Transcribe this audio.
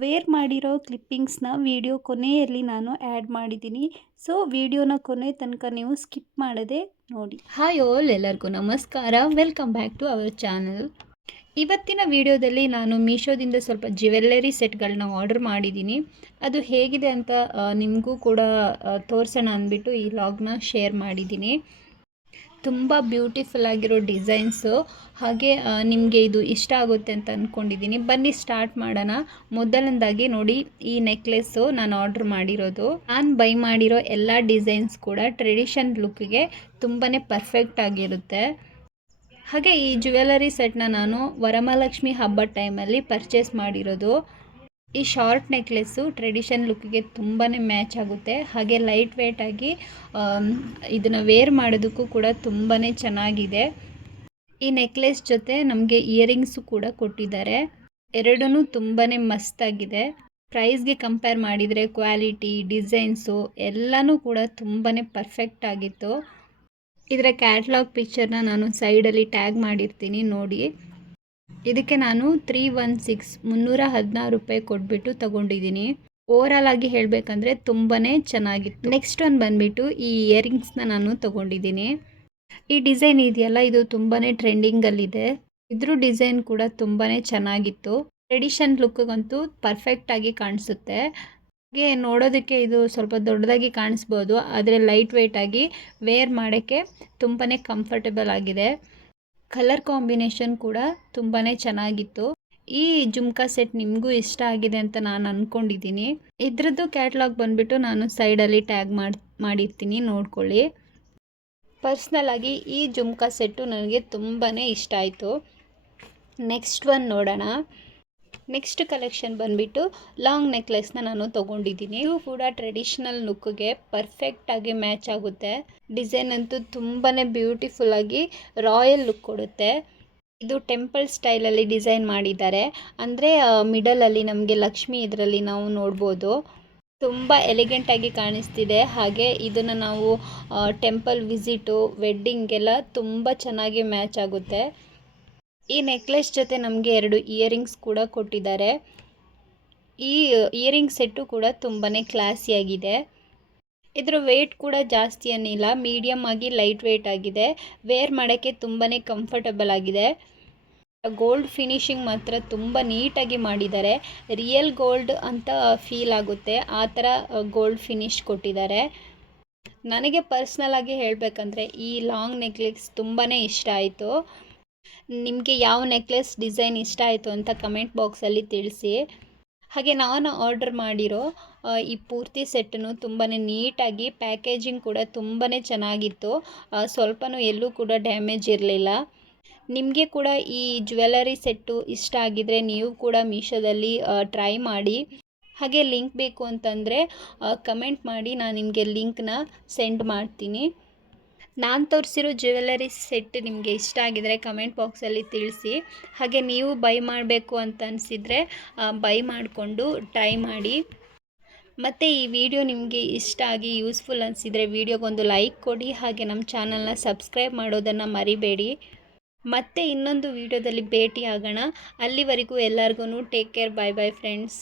Wear ಮಾಡಿರೋ ಕ್ಲಿಪ್ಪಿಂಗ್ಸ್ನ video ಕೊನೆಯಲ್ಲಿ ನಾನು ಆ್ಯಡ್ ಮಾಡಿದ್ದೀನಿ. ಸೊ ವಿಡಿಯೋನ ಕೊನೆ ತನಕ ನೀವು ಸ್ಕಿಪ್ ಮಾಡದೆ ನೋಡಿ. ಹಾಯ್ ಆಲ್, ಎಲ್ಲರಿಗೂ ನಮಸ್ಕಾರ. Welcome back to our channel. ಇವತ್ತಿನ ವಿಡಿಯೋದಲ್ಲಿ ನಾನು ಮೀಶೋದಿಂದ ಸ್ವಲ್ಪ ಜ್ಯುವೆಲ್ಲರಿ ಸೆಟ್ಗಳನ್ನ ಆರ್ಡರ್ ಮಾಡಿದ್ದೀನಿ. ಅದು ಹೇಗಿದೆ ಅಂತ ನಿಮಗೂ ಕೂಡ ತೋರಿಸೋಣ ಅಂದ್ಬಿಟ್ಟು ಈ ವ್ಲಾಗ್ನ ಶೇರ್ ಮಾಡಿದ್ದೀನಿ. ತುಂಬ ಬ್ಯೂಟಿಫುಲ್ ಆಗಿರೋ ಡಿಸೈನ್ಸು, ಹಾಗೆ ನಿಮಗೆ ಇದು ಇಷ್ಟ ಆಗುತ್ತೆ ಅಂತ ಅಂದ್ಕೊಂಡಿದ್ದೀನಿ. ಬನ್ನಿ ಸ್ಟಾರ್ಟ್ ಮಾಡೋಣ. ಮೊದಲನೇದಾಗಿ ನೋಡಿ, ಈ ನೆಕ್ಲೆಸ್ಸು ನಾನು ಆರ್ಡ್ರ್ ಮಾಡಿರೋದು. ನಾನು ಬೈ ಮಾಡಿರೋ ಎಲ್ಲ ಡಿಸೈನ್ಸ್ ಕೂಡ ಟ್ರೆಡಿಷನ್ ಲುಕ್ಗೆ ತುಂಬಾ ಪರ್ಫೆಕ್ಟ್ ಆಗಿರುತ್ತೆ. ಹಾಗೆ ಈ ಜ್ಯುವೆಲ್ಲರಿ ಸೆಟ್ನ ನಾನು ವರಮಹಾಲಕ್ಷ್ಮಿ ಹಬ್ಬದ ಟೈಮಲ್ಲಿ ಪರ್ಚೇಸ್ ಮಾಡಿರೋದು. ಈ ಶಾರ್ಟ್ ನೆಕ್ಲೆಸ್ಸು ಟ್ರೆಡಿಷನ್ ಲುಕ್ಗೆ ತುಂಬಾ ಮ್ಯಾಚ್ ಆಗುತ್ತೆ. ಹಾಗೆ ಲೈಟ್ ವೇಟ್ ಆಗಿ ಇದನ್ನು ವೇರ್ ಮಾಡೋದಕ್ಕೂ ಕೂಡ ತುಂಬಾ ಚೆನ್ನಾಗಿದೆ. ಈ ನೆಕ್ಲೆಸ್ ಜೊತೆ ನಮಗೆ ಇಯರಿಂಗ್ಸು ಕೂಡ ಕೊಟ್ಟಿದ್ದಾರೆ. ಎರಡೂ ತುಂಬಾ ಮಸ್ತಾಗಿದೆ. ಪ್ರೈಸ್ಗೆ ಕಂಪೇರ್ ಮಾಡಿದರೆ ಕ್ವಾಲಿಟಿ, ಡಿಸೈನ್ಸು ಎಲ್ಲನೂ ಕೂಡ ತುಂಬಾ ಪರ್ಫೆಕ್ಟ್ ಆಗಿತ್ತು. ಇದರ ಕ್ಯಾಟ್ಲಾಗ್ ಪಿಕ್ಚರ್ನ ನಾನು ಸೈಡಲ್ಲಿ ಟ್ಯಾಗ್ ಮಾಡಿರ್ತೀನಿ ನೋಡಿ. ಇದಕ್ಕೆ ನಾನು 316 ರೂಪಾಯಿ ಕೊಟ್ಬಿಟ್ಟು ತಗೊಂಡಿದ್ದೀನಿ. ಓವರಾಲ್ ಆಗಿ ಹೇಳಬೇಕಂದ್ರೆ ತುಂಬಾ ಚೆನ್ನಾಗಿತ್ತು. ನೆಕ್ಸ್ಟ್ ಒಂದು ಬಂದುಬಿಟ್ಟು ಈ ಇಯರಿಂಗ್ಸ್ನ ನಾನು ತಗೊಂಡಿದ್ದೀನಿ. ಈ ಡಿಸೈನ್ ಇದೆಯಲ್ಲ, ಇದು ತುಂಬಾ ಟ್ರೆಂಡಿಂಗಲ್ಲಿದೆ. ಇದ್ರ ಡಿಸೈನ್ ಕೂಡ ತುಂಬಾ ಚೆನ್ನಾಗಿತ್ತು. ಟ್ರೆಡಿಷನ್ ಲುಕ್ಗಂತೂ ಪರ್ಫೆಕ್ಟಾಗಿ ಕಾಣಿಸುತ್ತೆ. ಹಾಗೆ ನೋಡೋದಕ್ಕೆ ಇದು ಸ್ವಲ್ಪ ದೊಡ್ಡದಾಗಿ ಕಾಣಿಸ್ಬೋದು, ಆದರೆ ಲೈಟ್ ವೆಯ್ಟ್ ಆಗಿ ವೇರ್ ಮಾಡೋಕ್ಕೆ ತುಂಬಾ ಕಂಫರ್ಟಬಲ್ ಆಗಿದೆ. ಕಲರ್ ಕಾಂಬಿನೇಷನ್ ಕೂಡ ತುಂಬಾ ಚೆನ್ನಾಗಿತ್ತು. ಈ ಜುಮ್ಕಾ ಸೆಟ್ ನಿಮಗೂ ಇಷ್ಟ ಆಗಿದೆ ಅಂತ ನಾನು ಅಂದ್ಕೊಂಡಿದ್ದೀನಿ. ಇದ್ರದ್ದು ಕ್ಯಾಟ್ಲಾಗ್ ಬಂದುಬಿಟ್ಟು ನಾನು ಸೈಡಲ್ಲಿ ಟ್ಯಾಗ್ ಮಾಡಿರ್ತೀನಿ, ನೋಡ್ಕೊಳ್ಳಿ. ಪರ್ಸ್ನಲ್ ಆಗಿ ಈ ಜುಮ್ಕಾ ಸೆಟ್ಟು ನನಗೆ ತುಂಬಾ ಇಷ್ಟ ಆಯಿತು. ನೆಕ್ಸ್ಟ್ ಒನ್ ನೋಡೋಣ. ನೆಕ್ಸ್ಟ್ ಕಲೆಕ್ಷನ್ ಬಂದುಬಿಟ್ಟು ಲಾಂಗ್ ನೆಕ್ಲೆಸ್ನ ನಾನು ತೊಗೊಂಡಿದ್ದೀನಿ. ಇವು ಕೂಡ ಟ್ರೆಡಿಷ್ನಲ್ ಲುಕ್ಗೆ ಪರ್ಫೆಕ್ಟಾಗಿ ಮ್ಯಾಚ್ ಆಗುತ್ತೆ. ಡಿಸೈನ್ ಅಂತೂ ತುಂಬಾ ಬ್ಯೂಟಿಫುಲ್ಲಾಗಿ ರಾಯಲ್ ಲುಕ್ ಕೊಡುತ್ತೆ. ಇದು ಟೆಂಪಲ್ ಸ್ಟೈಲಲ್ಲಿ ಡಿಸೈನ್ ಮಾಡಿದ್ದಾರೆ. ಅಂದರೆ ಮಿಡಲಲ್ಲಿ ನಮಗೆ ಲಕ್ಷ್ಮಿ ಇದರಲ್ಲಿ ನಾವು ನೋಡ್ಬೋದು. ತುಂಬ ಎಲಿಗೆಂಟಾಗಿ ಕಾಣಿಸ್ತಿದೆ. ಹಾಗೆ ಇದನ್ನು ನಾವು ಟೆಂಪಲ್ ವಿಸಿಟು, ವೆಡ್ಡಿಂಗೆಲ್ಲ ತುಂಬ ಚೆನ್ನಾಗಿ ಮ್ಯಾಚ್ ಆಗುತ್ತೆ. ಈ ನೆಕ್ಲೆಸ್ ಜೊತೆ ನಮಗೆ 2 ಇಯರಿಂಗ್ಸ್ ಕೂಡ ಕೊಟ್ಟಿದ್ದಾರೆ. ಈ ಇಯರಿಂಗ್ ಸೆಟ್ಟು ಕೂಡ ತುಂಬಾ ಕ್ಲಾಸಿಯಾಗಿದೆ. ಇದರ ವೆಯ್ಟ್ ಕೂಡ ಜಾಸ್ತಿ ಏನಿಲ್ಲ, ಮೀಡಿಯಮ್ ಆಗಿ ಲೈಟ್ ವೆಯ್ಟ್ ಆಗಿದೆ. ವೇರ್ ಮಾಡೋಕ್ಕೆ ತುಂಬಾ ಕಂಫರ್ಟಬಲ್ ಆಗಿದೆ. ಗೋಲ್ಡ್ ಫಿನಿಶಿಂಗ್ ಮಾತ್ರ ತುಂಬ ನೀಟಾಗಿ ಮಾಡಿದ್ದಾರೆ. ರಿಯಲ್ ಗೋಲ್ಡ್ ಅಂತ ಫೀಲ್ ಆಗುತ್ತೆ, ಆ ಥರ ಗೋಲ್ಡ್ ಫಿನಿಶ್ ಕೊಟ್ಟಿದ್ದಾರೆ. ನನಗೆ ಪರ್ಸ್ನಲ್ ಆಗಿ ಹೇಳಬೇಕಂದ್ರೆ ಈ ಲಾಂಗ್ ನೆಕ್ಲೆಸ್ ತುಂಬಾ ಇಷ್ಟ ಆಯಿತು. ನಿಮಗೆ ಯಾವ ನೆಕ್ಲೆಸ್ ಡಿಸೈನ್ ಇಷ್ಟ ಆಯಿತು ಅಂತ ಕಮೆಂಟ್ ಬಾಕ್ಸಲ್ಲಿ ತಿಳಿಸಿ. ಹಾಗೆ ನಾನು ಆರ್ಡರ್ ಮಾಡಿರೋ ಈ ಪೂರ್ತಿ ಸೆಟ್ಟನ್ನು ತುಂಬಾ ನೀಟಾಗಿ, ಪ್ಯಾಕೇಜಿಂಗ್ ಕೂಡ ತುಂಬಾ ಚೆನ್ನಾಗಿತ್ತು. ಸ್ವಲ್ಪನೂ ಎಲ್ಲೂ ಕೂಡ ಡ್ಯಾಮೇಜ್ ಇರಲಿಲ್ಲ. ನಿಮಗೆ ಕೂಡ ಈ ಜ್ಯುವೆಲ್ಲರಿ ಸೆಟ್ಟು ಇಷ್ಟ ಆಗಿದರೆ ನೀವು ಕೂಡ ಮೀಶೋದಲ್ಲಿ ಟ್ರೈ ಮಾಡಿ. ಹಾಗೆ ಲಿಂಕ್ ಬೇಕು ಅಂತಂದರೆ ಕಮೆಂಟ್ ಮಾಡಿ, ನಾನು ನಿಮಗೆ ಲಿಂಕ್ನ ಸೆಂಡ್ ಮಾಡ್ತೀನಿ. ನಾನು ತೋರಿಸಿರೋ ಜ್ಯುವೆಲ್ಲರಿ ಸೆಟ್ ನಿಮಗೆ ಇಷ್ಟ ಆಗಿದರೆ ಕಮೆಂಟ್ ಬಾಕ್ಸಲ್ಲಿ ತಿಳಿಸಿ. ಹಾಗೆ ನೀವು ಬೈ ಮಾಡಬೇಕು ಅಂತ ಅನಿಸಿದರೆ ಬೈ ಮಾಡಿಕೊಂಡು ಟ್ರೈ ಮಾಡಿ. ಮತ್ತು ಈ ವಿಡಿಯೋ ನಿಮಗೆ ಇಷ್ಟ ಆಗಿ ಯೂಸ್ಫುಲ್ ಅನಿಸಿದರೆ ವಿಡಿಯೋಗೊಂದು ಲೈಕ್ ಕೊಡಿ. ಹಾಗೆ ನಮ್ಮ ಚಾನಲ್ನ ಸಬ್ಸ್ಕ್ರೈಬ್ ಮಾಡೋದನ್ನು ಮರಿಬೇಡಿ. ಮತ್ತೆ ಇನ್ನೊಂದು ವಿಡಿಯೋದಲ್ಲಿ ಭೇಟಿ ಆಗೋಣ. ಅಲ್ಲಿವರೆಗೂ ಎಲ್ಲರಿಗೂ take care. Bye bye friends.